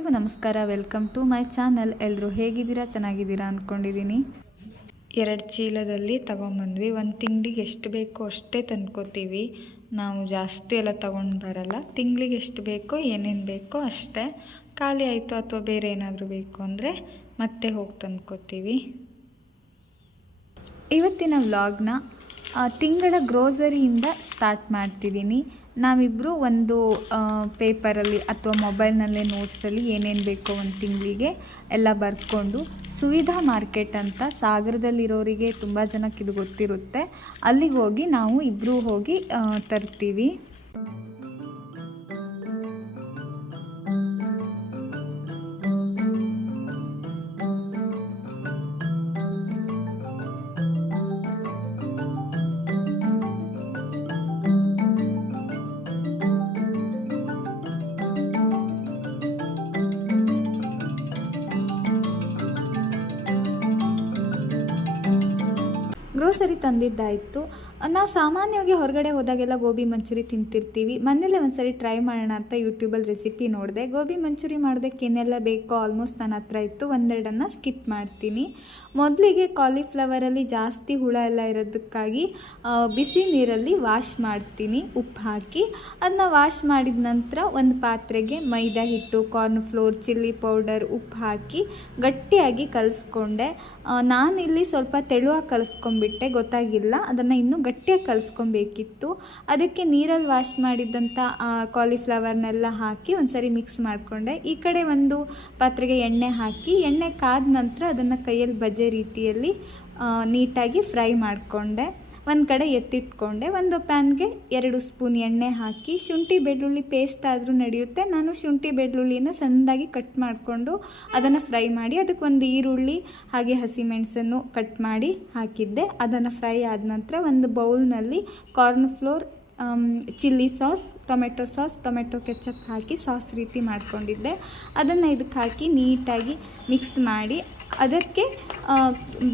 ಎಲ್ರಿಗೂ ನಮಸ್ಕಾರ. Welcome to my channel. ಎಲ್ಲರೂ ಹೇಗಿದ್ದೀರಾ? ಚೆನ್ನಾಗಿದ್ದೀರಾ ಅಂದ್ಕೊಂಡಿದ್ದೀನಿ ಎರಡು ಚೀಲದಲ್ಲಿ ತಗೊಂಬಂದ್ವಿ. ಒಂದು ತಿಂಗಳಿಗೆ ಎಷ್ಟು ಬೇಕೋ ಅಷ್ಟೇ ತಂದ್ಕೋತೀವಿ. ನಾವು ಜಾಸ್ತಿ ಎಲ್ಲ ತೊಗೊಂಡು ಬರಲ್ಲ. ತಿಂಗಳಿಗೆ ಎಷ್ಟು ಬೇಕೋ, ಏನೇನು ಬೇಕೋ ಅಷ್ಟೇ. ಖಾಲಿ ಆಯಿತು ಅಥವಾ ಬೇರೆ ಏನಾದರೂ ಬೇಕು ಅಂದರೆ ಮತ್ತೆ ಹೋಗಿ ತಂದ್ಕೋತೀವಿ. ಇವತ್ತಿನ ವ್ಲಾಗ್ನ ತಿಂಗಳ ಗ್ರೋಸರಿಯಿಂದ ಸ್ಟಾರ್ಟ್ ಮಾಡ್ತಿದ್ದೀನಿ. ನಾವಿಬ್ಬರು ಒಂದು ಪೇಪರಲ್ಲಿ ಅಥವಾ ಮೊಬೈಲ್ನಲ್ಲೇ ನೋಟ್ಸಲ್ಲಿ ಏನೇನು ಬೇಕೋ ಒಂದು ತಿಂಗಳಿಗೆ ಎಲ್ಲ ಬರ್ಕೊಂಡು ಸುವಿಧಾ ಮಾರ್ಕೆಟ್ ಅಂತ ಸಾಗರದಲ್ಲಿರೋರಿಗೆ ತುಂಬ ಜನಕ್ಕೆ ಇದು ಗೊತ್ತಿರುತ್ತೆ. ಅಲ್ಲಿಗೆ ಹೋಗಿ ನಾವು ಇಬ್ಬರು ಹೋಗಿ ಆ, ಗ್ರೋಸರಿ ತಂದಿದ್ದಾಯಿತು. ನಾವು ಸಾಮಾನ್ಯವಾಗಿ ಹೊರಗಡೆ ಹೋದಾಗೆಲ್ಲ ಗೋಬಿ ಮಂಚೂರಿ ತಿಂತಿರ್ತೀವಿ. ಮನೇಲೆ ಒಂದ್ಸರಿ ಟ್ರೈ ಮಾಡೋಣ ಅಂತ ಯೂಟ್ಯೂಬಲ್ಲಿ ರೆಸಿಪಿ ನೋಡಿದೆ. ಗೋಬಿ ಮಂಚೂರಿ ಮಾಡೋದಕ್ಕೆ ಏನೆಲ್ಲ ಬೇಕೋ ಆಲ್ಮೋಸ್ಟ್ ನನ್ನ ಹತ್ರ ಇತ್ತು. ಒಂದೆರಡನ್ನು ಸ್ಕಿಪ್ ಮಾಡ್ತೀನಿ. ಮೊದಲಿಗೆ ಕಾಲಿಫ್ಲವರಲ್ಲಿ ಜಾಸ್ತಿ ಹುಳ ಎಲ್ಲ ಇರೋದಕ್ಕಾಗಿ ಬಿಸಿ ನೀರಲ್ಲಿ ವಾಶ್ ಮಾಡ್ತೀನಿ. ಉಪ್ಪು ಹಾಕಿ. ಅದನ್ನ ವಾಶ್ ಮಾಡಿದ ನಂತರ ಒಂದು ಪಾತ್ರೆಗೆ ಮೈದಾ ಹಿಟ್ಟು ಕಾರ್ನ್ ಫ್ಲೋರ್ ಚಿಲ್ಲಿ ಪೌಡರ್ ಉಪ್ಪು ಹಾಕಿ ಗಟ್ಟಿಯಾಗಿ ಕಲಿಸ್ಕೊಂಡೆ. ನಾನಿಲ್ಲಿ ಸ್ವಲ್ಪ ತೆಳುವಾಗಿ ಕಲಿಸ್ಕೊಂಡ್ಬಿಟ್ಟೆ, ಗೊತ್ತಾಗಿಲ್ಲ. ಅದನ್ನು ಇನ್ನೂ ಗಟ್ಟಿಯಾಗಿ ಕಲಿಸ್ಕೊಬೇಕಿತ್ತು. ಅದಕ್ಕೆ ನೀರಲ್ಲಿ ವಾಶ್ ಮಾಡಿದ್ದಂಥ ಕಾಲಿಫ್ಲವರ್ನೆಲ್ಲ ಹಾಕಿ ಒಂದ್ಸರಿ ಮಿಕ್ಸ್ ಮಾಡಿಕೊಂಡೆ. ಈ ಕಡೆ ಒಂದು ಪಾತ್ರೆಗೆ ಎಣ್ಣೆ ಹಾಕಿ, ಎಣ್ಣೆ ಕಾದ ನಂತರ ಅದನ್ನು ಕೈಯಲ್ಲಿ ಬಜೆ ರೀತಿಯಲ್ಲಿ ನೀಟಾಗಿ ಫ್ರೈ ಮಾಡಿಕೊಂಡೆ. ಒಂದು ಕಡೆ ಎತ್ತಿಟ್ಕೊಂಡೆ, ಒಂದು ಪ್ಯಾನ್ಗೆ ಎರಡು ಸ್ಪೂನ್ ಎಣ್ಣೆ ಹಾಕಿ, ಶುಂಠಿ ಬೆಳ್ಳುಳ್ಳಿ ಪೇಸ್ಟ್ ಆದರೂ ನಡೆಯುತ್ತೆ. ನಾನು ಶುಂಠಿ ಬೆಳ್ಳುಳ್ಳಿನ ಸಣ್ಣದಾಗಿ ಕಟ್ ಮಾಡಿಕೊಂಡು ಅದನ್ನು ಫ್ರೈ ಮಾಡಿ, ಅದಕ್ಕೆ ಒಂದು ಈರುಳ್ಳಿ, ಹಾಗೆ ಹಸಿಮೆಣಸನ್ನು ಕಟ್ ಮಾಡಿ ಹಾಕಿದ್ದೆ. ಅದನ್ನು ಫ್ರೈ ಆದ ನಂತರ ಒಂದು ಬೌಲ್ನಲ್ಲಿ corn flour chilli sauce, tomato sauce, tomato ketchup ಹಾಕಿ ಸಾಸ್ ರೀತಿ ಮಾಡಿಕೊಂಡಿದ್ದೆ. ಅದನ್ನು ಇದಕ್ಕೆ ಹಾಕಿ ನೀಟಾಗಿ ಮಿಕ್ಸ್ ಮಾಡಿ, ಅದಕ್ಕೆ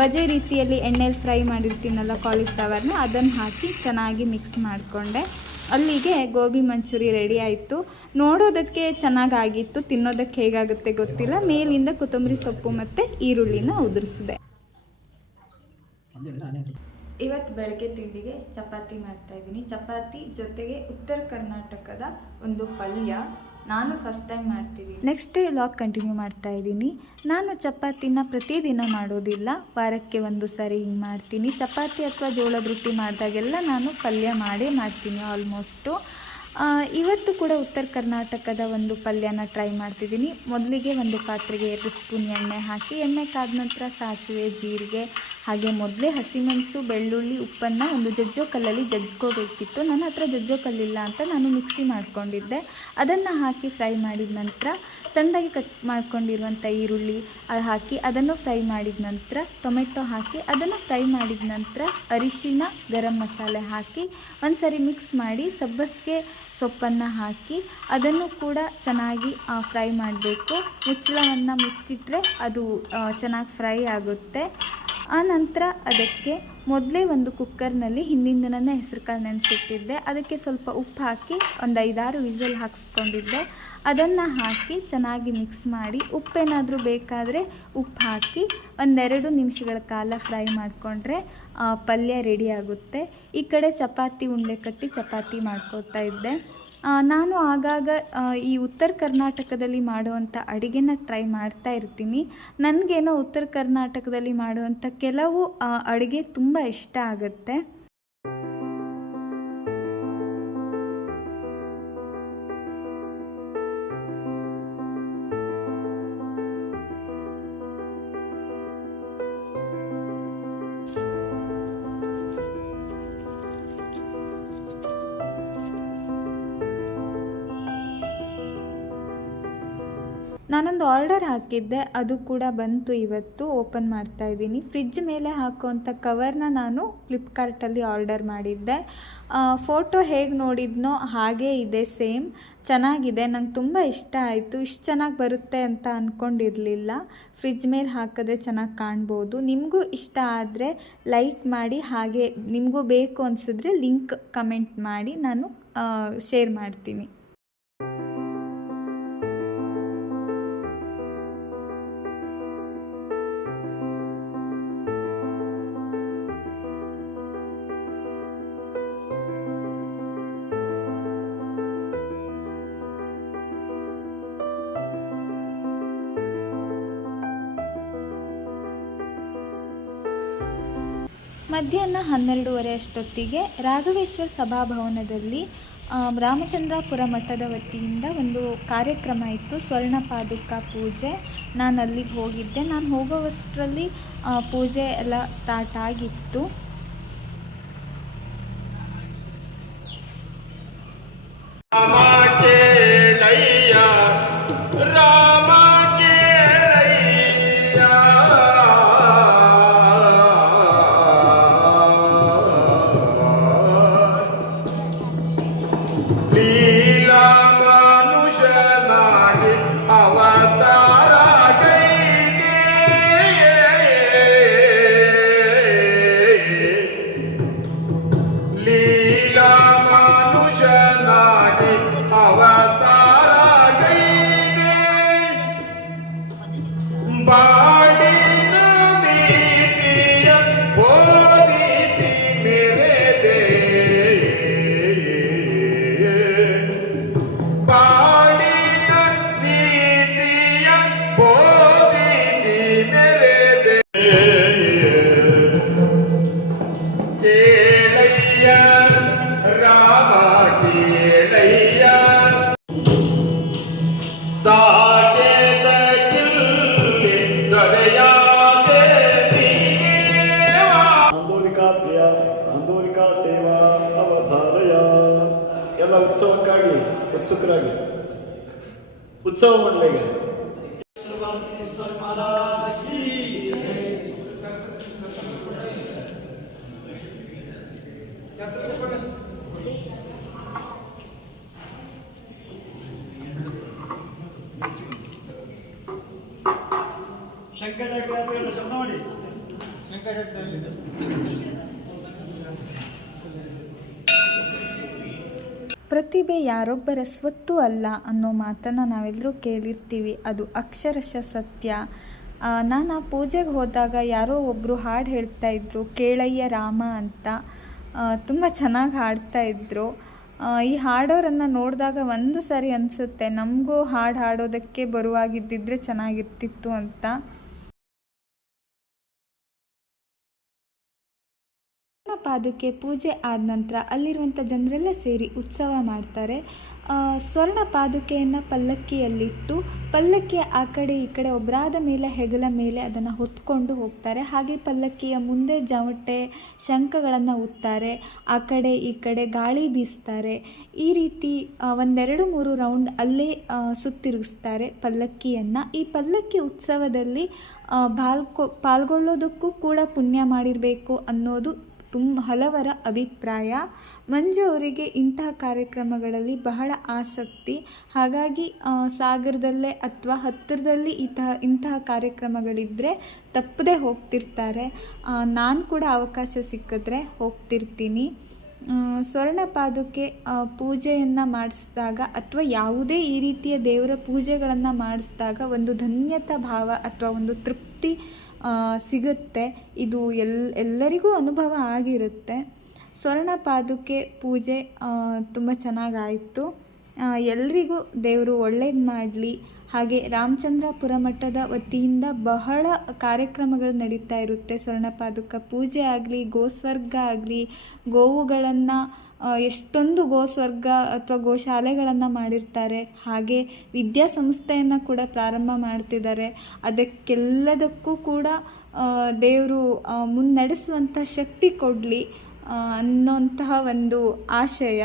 ಬಜೆ ರೀತಿಯಲ್ಲಿ ಎಣ್ಣೆಲಿ ಫ್ರೈ ಮಾಡಿರ್ತೀನಲ್ಲ ಕಾಲಿಫ್ಲವರ್ನ ಅದನ್ನು ಹಾಕಿ ಚೆನ್ನಾಗಿ ಮಿಕ್ಸ್ ಮಾಡಿಕೊಂಡೆ. ಅಲ್ಲಿಗೆ ಗೋಬಿ ಮಂಚೂರಿ ರೆಡಿ ಆಯಿತು. ನೋಡೋದಕ್ಕೆ ಚೆನ್ನಾಗಾಗಿತ್ತು, ತಿನ್ನೋದಕ್ಕೆ ಹೇಗಾಗುತ್ತೆ ಗೊತ್ತಿಲ್ಲ. ಮೇಲಿಂದ ಕೊತ್ತಂಬರಿ ಸೊಪ್ಪು ಮತ್ತು ಈರುಳ್ಳಿನ ಉದುರಿಸಿದೆ. ಇವತ್ತು ಬೆಳಗ್ಗೆ ತಿಂಡಿಗೆ ಚಪಾತಿ ಮಾಡ್ತಾ ಇದ್ದೀನಿ. ಚಪಾತಿ ಜೊತೆಗೆ ಉತ್ತರ ಕರ್ನಾಟಕದ ಒಂದು ಪಲ್ಯ ನಾನು ಫಸ್ಟ್ ಟೈಮ್ ಮಾಡ್ತಿದ್ದೀನಿ. ನೆಕ್ಸ್ಟ್ ಡೇ ಲಾಗ್ ಕಂಟಿನ್ಯೂ ಮಾಡ್ತಾ ಇದ್ದೀನಿ. ನಾನು ಚಪಾತಿನ ಪ್ರತಿದಿನ ಮಾಡೋದಿಲ್ಲ. ವಾರಕ್ಕೆ ಒಂದು ಸಾರಿ ಹಿಂಗೆ ಮಾಡ್ತೀನಿ. ಚಪಾತಿ ಅಥವಾ ಜೋಳದ ರೊಟ್ಟಿ ಮಾಡಿದಾಗೆಲ್ಲ ನಾನು ಪಲ್ಯ ಮಾಡೇ ಮಾಡ್ತೀನಿ ಆಲ್ಮೋಸ್ಟು ಇವತ್ತು ಕೂಡ ಉತ್ತರ ಕರ್ನಾಟಕದ ಒಂದು ಪಲ್ಯನ ಟ್ರೈ ಮಾಡ್ತಿದ್ದೀನಿ. ಮೊದಲಿಗೆ ಒಂದು ಪಾತ್ರೆಗೆ ಎರಡು ಸ್ಪೂನ್ ಎಣ್ಣೆ ಹಾಕಿ, ಎಣ್ಣೆ ಕಾದ ನಂತರ ಸಾಸಿವೆ, ಜೀರಿಗೆ, ಹಾಗೆ ಮೊದಲೇ ಹಸಿಮೆಣಸು, ಬೆಳ್ಳುಳ್ಳಿ, ಉಪ್ಪನ್ನು ಒಂದು ಜಜ್ಜೋ ಕಲ್ಲಲ್ಲಿ ಜಜ್ಕೋಬೇಕಿತ್ತು ನನ್ನ ಹತ್ರ ಜಜ್ಜೋ ಕಲ್ಲಿಲ್ಲ ಅಂತ ನಾನು ಮಿಕ್ಸಿ ಮಾಡಿಕೊಂಡಿದ್ದೆ. ಅದನ್ನು ಹಾಕಿ ಫ್ರೈ ಮಾಡಿದ ನಂತರ ಸಣ್ಣದಾಗಿ ಕಟ್ ಮಾಡ್ಕೊಂಡಿರುವಂಥ ಈರುಳ್ಳಿ, ಅದು ಹಾಕಿ ಅದನ್ನು ಫ್ರೈ ಮಾಡಿದ ನಂತರ ಟೊಮೆಟೊ ಹಾಕಿ ಅದನ್ನು ಫ್ರೈ ಮಾಡಿದ ನಂತರ ಅರಿಶಿನ, ಗರಂ ಮಸಾಲೆ ಹಾಕಿ ಒಂದು ಸರಿ ಮಿಕ್ಸ್ ಮಾಡಿ ಸಬ್ಬಸಿಗೆ ಸೊಪ್ಪನ್ನು ಹಾಕಿ ಅದನ್ನು ಕೂಡ ಚೆನ್ನಾಗಿ ಫ್ರೈ ಮಾಡಬೇಕು. ಮುಚ್ಚಳವನ್ನು ಮುಚ್ಚಿಟ್ರೆ ಅದು ಚೆನ್ನಾಗಿ ಫ್ರೈ ಆಗುತ್ತೆ. ಆ ನಂತರ ಅದಕ್ಕೆ ಮೊದಲೇ ಒಂದು ಕುಕ್ಕರ್ನಲ್ಲಿ ಹಿಂದಿನ ದಿನನೇ ಹೆಸರು ಕಾಳು ನೆನೆಸಿಟ್ಟಿದ್ದೆ. ಅದಕ್ಕೆ ಸ್ವಲ್ಪ ಉಪ್ಪು ಹಾಕಿ ಒಂದು ಐದಾರು ವಿಸಲ್ ಹಾಕ್ಸ್ಕೊಂಡಿದ್ದೆ. ಅದನ್ನು ಹಾಕಿ ಚೆನ್ನಾಗಿ ಮಿಕ್ಸ್ ಮಾಡಿ ಉಪ್ಪೇನಾದರೂ ಬೇಕಾದರೆ ಉಪ್ಪು ಹಾಕಿ ಒಂದೆರಡು ನಿಮಿಷಗಳ ಕಾಲ ಫ್ರೈ ಮಾಡಿಕೊಂಡ್ರೆ ಪಲ್ಯ ರೆಡಿ ಆಗುತ್ತೆ. ಈ ಕಡೆ ಚಪಾತಿ ಉಂಡೆ ಕಟ್ಟಿ ಚಪಾತಿ ಮಾಡ್ಕೋತಾ ಇದ್ದೆ. ನಾನು ಆಗಾಗ ಈ ಉತ್ತರ ಕರ್ನಾಟಕದಲ್ಲಿ ಮಾಡುವಂಥ ಅಡುಗೆನ ಟ್ರೈ ಮಾಡ್ತಾ ಇರ್ತೀನಿ. ನನಗೇನೋ ಉತ್ತರ ಕರ್ನಾಟಕದಲ್ಲಿ ಮಾಡುವಂಥ ಕೆಲವು ಅಡುಗೆ ತುಂಬ ಇಷ್ಟ ಆಗುತ್ತೆ. ನಾನೊಂದು ಆರ್ಡರ್ ಹಾಕಿದ್ದೆ, ಅದು ಕೂಡ ಬಂತು ಇವತ್ತು ಓಪನ್ ಮಾಡ್ತಾ ಇದ್ದೀನಿ. ಫ್ರಿಜ್ ಮೇಲೆ ಹಾಕುವಂಥ ಕವರ್ನ ನಾನು ಫ್ಲಿಪ್ಕಾರ್ಟಲ್ಲಿ ಆರ್ಡರ್ ಮಾಡಿದ್ದೆ. ಫೋಟೋ ಹೇಗೆ ನೋಡಿದ್ನೋ ಹಾಗೇ ಇದೆ ಸೇಮ್ ಚೆನ್ನಾಗಿದೆ, ನಂಗೆ ತುಂಬ ಇಷ್ಟ ಆಯಿತು. ಇಷ್ಟು ಚೆನ್ನಾಗಿ ಬರುತ್ತೆ ಅಂತ ಅಂದ್ಕೊಂಡಿರಲಿಲ್ಲ ಫ್ರಿಜ್ ಮೇಲೆ ಹಾಕಿದ್ರೆ ಚೆನ್ನಾಗಿ ಕಾಣ್ಬೋದು. ನಿಮಗೂ ಇಷ್ಟ ಆದರೆ ಲೈಕ್ ಮಾಡಿ, ಹಾಗೆ ನಿಮಗೂ ಬೇಕು ಅನಿಸಿದ್ರೆ ಲಿಂಕ್ ಕಮೆಂಟ್ ಮಾಡಿ ನಾನು ಶೇರ್ ಮಾಡ್ತೀನಿ. ಮಧ್ಯಾಹ್ನ ಹನ್ನೆರಡೂವರೆ ಅಷ್ಟೊತ್ತಿಗೆ ರಾಘವೇಶ್ವರ ಸಭಾಭವನದಲ್ಲಿ ರಾಮಚಂದ್ರಾಪುರ ಮಠದ ವತಿಯಿಂದ ಒಂದು ಕಾರ್ಯಕ್ರಮ ಇತ್ತು ಸ್ವರ್ಣ ಪಾದುಕ ಪೂಜೆ. ನಾನು ಅಲ್ಲಿಗೆ ಹೋಗಿದ್ದೆ. ನಾನು ಹೋಗೋವಷ್ಟರಲ್ಲಿ ಪೂಜೆ ಎಲ್ಲ ಸ್ಟಾರ್ಟ್ ಆಗಿತ್ತು. ಉತ್ಸವ ಮಂಡಳಿಗೆ ಶಂಕರಾಚಾರ್ಯ ಶಬ್ದ ಮಾಡಿ ಪ್ರತಿಭೆ ಯಾರೊಬ್ಬರ ಸ್ವತ್ತು ಅಲ್ಲ ಅನ್ನೋ ಮಾತನ್ನು ನಾವೆಲ್ಲರೂ ಕೇಳಿರ್ತೀವಿ. ಅದು ಅಕ್ಷರಶಃ ಸತ್ಯ. ನಾನು ಆ ಪೂಜೆಗೆ ಹೋದಾಗ ಯಾರೋ ಒಬ್ಬರು ಹಾಡು ಹೇಳ್ತಾ ಇದ್ರು, ಕೇಳಯ್ಯ ರಾಮ ಅಂತ. ತುಂಬ ಚೆನ್ನಾಗಿ ಹಾಡ್ತಾ ಇದ್ರು. ಈ ಹಾಡೋರನ್ನು ನೋಡಿದಾಗ ಒಂದು ಸಾರಿ ಅನಿಸುತ್ತೆ, ನಮಗೂ ಹಾಡು ಹಾಡೋದಕ್ಕೆ ಬರುವಾಗಿದ್ದಿದ್ರೆ ಚೆನ್ನಾಗಿರ್ತಿತ್ತು ಅಂತ. ಪಾದುಕೆ ಪೂಜೆ ಆದ ನಂತರ ಅಲ್ಲಿರುವಂಥ ಜನರೆಲ್ಲ ಸೇರಿ ಉತ್ಸವ ಮಾಡ್ತಾರೆ. ಸ್ವರ್ಣ ಪಾದುಕೆಯನ್ನು ಪಲ್ಲಕ್ಕಿಯಲ್ಲಿಟ್ಟು ಪಲ್ಲಕ್ಕಿಯ ಆ ಕಡೆ ಈ ಕಡೆ ಒಬ್ಬರಾದ ಮೇಲೆ ಹೆಗಲ ಮೇಲೆ ಅದನ್ನು ಹೊತ್ಕೊಂಡು ಹೋಗ್ತಾರೆ. ಹಾಗೆ ಪಲ್ಲಕ್ಕಿಯ ಮುಂದೆ ಜಮಟೆ ಶಂಖಗಳನ್ನು ಉತ್ತಾರೆ. ಆ ಕಡೆ ಈ ಕಡೆ ಗಾಳಿ ಬೀಸ್ತಾರೆ. ಈ ರೀತಿ ಒಂದೆರಡು ಮೂರು ರೌಂಡ್ ಅಲ್ಲೇ ಸುತ್ತಿರುಗಿಸ್ತಾರೆ ಪಲ್ಲಕ್ಕಿಯನ್ನು. ಈ ಪಲ್ಲಕ್ಕಿ ಉತ್ಸವದಲ್ಲಿ ಪಾಲ್ಕೊ ಪಾಲ್ಗೊಳ್ಳೋದಕ್ಕೂ ಕೂಡ ಪುಣ್ಯ ಮಾಡಿರಬೇಕು ಅನ್ನೋದು ತುಂಬ ಹಲವರ ಅಭಿಪ್ರಾಯ. ಮಂಜು ಅವರಿಗೆ ಇಂತಹ ಕಾರ್ಯಕ್ರಮಗಳಲ್ಲಿ ಬಹಳ ಆಸಕ್ತಿ. ಹಾಗಾಗಿ ಸಾಗರದಲ್ಲೇ ಅಥವಾ ಹತ್ತಿರದಲ್ಲಿ ಇಂತಹ ಇಂತಹ ಕಾರ್ಯಕ್ರಮಗಳಿದ್ದರೆ ತಪ್ಪದೇ ಹೋಗ್ತಿರ್ತಾರೆ. ನಾನು ಕೂಡ ಅವಕಾಶ ಸಿಕ್ಕಿದ್ರೆ ಹೋಗ್ತಿರ್ತೀನಿ. ಸ್ವರ್ಣ ಪಾದುಕೆ ಪೂಜೆಯನ್ನು ಮಾಡಿಸಿದಾಗ ಅಥವಾ ಯಾವುದೇ ಈ ರೀತಿಯ ದೇವರ ಪೂಜೆಗಳನ್ನು ಮಾಡಿಸಿದಾಗ ಒಂದು ಧನ್ಯತಾ ಭಾವ ಅಥವಾ ಒಂದು ತೃಪ್ತಿ ಸಿಗುತ್ತೆ. ಇದು ಎಲ್, ಎಲ್ಲರಿಗೂ ಅನುಭವ ಆಗಿರುತ್ತೆ. ಸ್ವರ್ಣ ಪಾದುಕೆ ಪೂಜೆ ತುಂಬ ಚೆನ್ನಾಗಾಯಿತು. ಎಲ್ರಿಗೂ ದೇವರು ಒಳ್ಳೇದು ಮಾಡಲಿ. ಹಾಗೆ ರಾಮಚಂದ್ರಾಪುರ ಮಠದ ವತಿಯಿಂದ ಬಹಳ ಕಾರ್ಯಕ್ರಮಗಳು ನಡೀತಾ ಇರುತ್ತೆ. ಸ್ವರ್ಣ ಪಾದುಕ ಪೂಜೆ ಆಗಲಿ, ಗೋಸ್ವರ್ಗ ಆಗಲಿ, ಗೋವುಗಳನ್ನು ಎಷ್ಟೊಂದು ಗೋಸ್ವರ್ಗ ಅಥವಾ ಗೋಶಾಲೆಗಳನ್ನು ಮಾಡಿರ್ತಾರೆ. ಹಾಗೆ ವಿದ್ಯಾಸಂಸ್ಥೆಯನ್ನು ಕೂಡ ಪ್ರಾರಂಭ ಮಾಡ್ತಿದ್ದಾರೆ. ಅದಕ್ಕೆಲ್ಲದಕ್ಕೂ ಕೂಡ ದೇವರು ಮುನ್ನಡೆಸುವಂಥ ಶಕ್ತಿ ಕೊಡಲಿ ಅನ್ನೋಂತಹ ಒಂದು ಆಶಯ.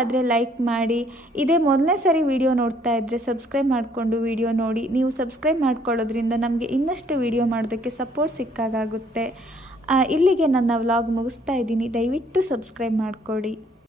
ಆದರೆ ಲೈಕ್ ಮಾಡಿ. ಇದೇ ಮೊದಲನೇ ಸರಿ ವಿಡಿಯೋ ನೋಡ್ತಾ ಇದ್ದರೆ ಸಬ್ಸ್ಕ್ರೈಬ್ ಮಾಡಿಕೊಂಡು ವಿಡಿಯೋ ನೋಡಿ. ನೀವು ಸಬ್ಸ್ಕ್ರೈಬ್ ಮಾಡ್ಕೊಳ್ಳೋದ್ರಿಂದ ನಮಗೆ ಇನ್ನಷ್ಟು ವಿಡಿಯೋ ಮಾಡೋದಕ್ಕೆ ಸಪೋರ್ಟ್ ಸಿಕ್ಕಾಗುತ್ತೆ ಇಲ್ಲಿಗೆ ನನ್ನ ವ್ಲಾಗ್ ಮುಗಿಸ್ತಾ ಇದ್ದೀನಿ. ದಯವಿಟ್ಟು ಸಬ್ಸ್ಕ್ರೈಬ್ ಮಾಡಿಕೊಡಿ.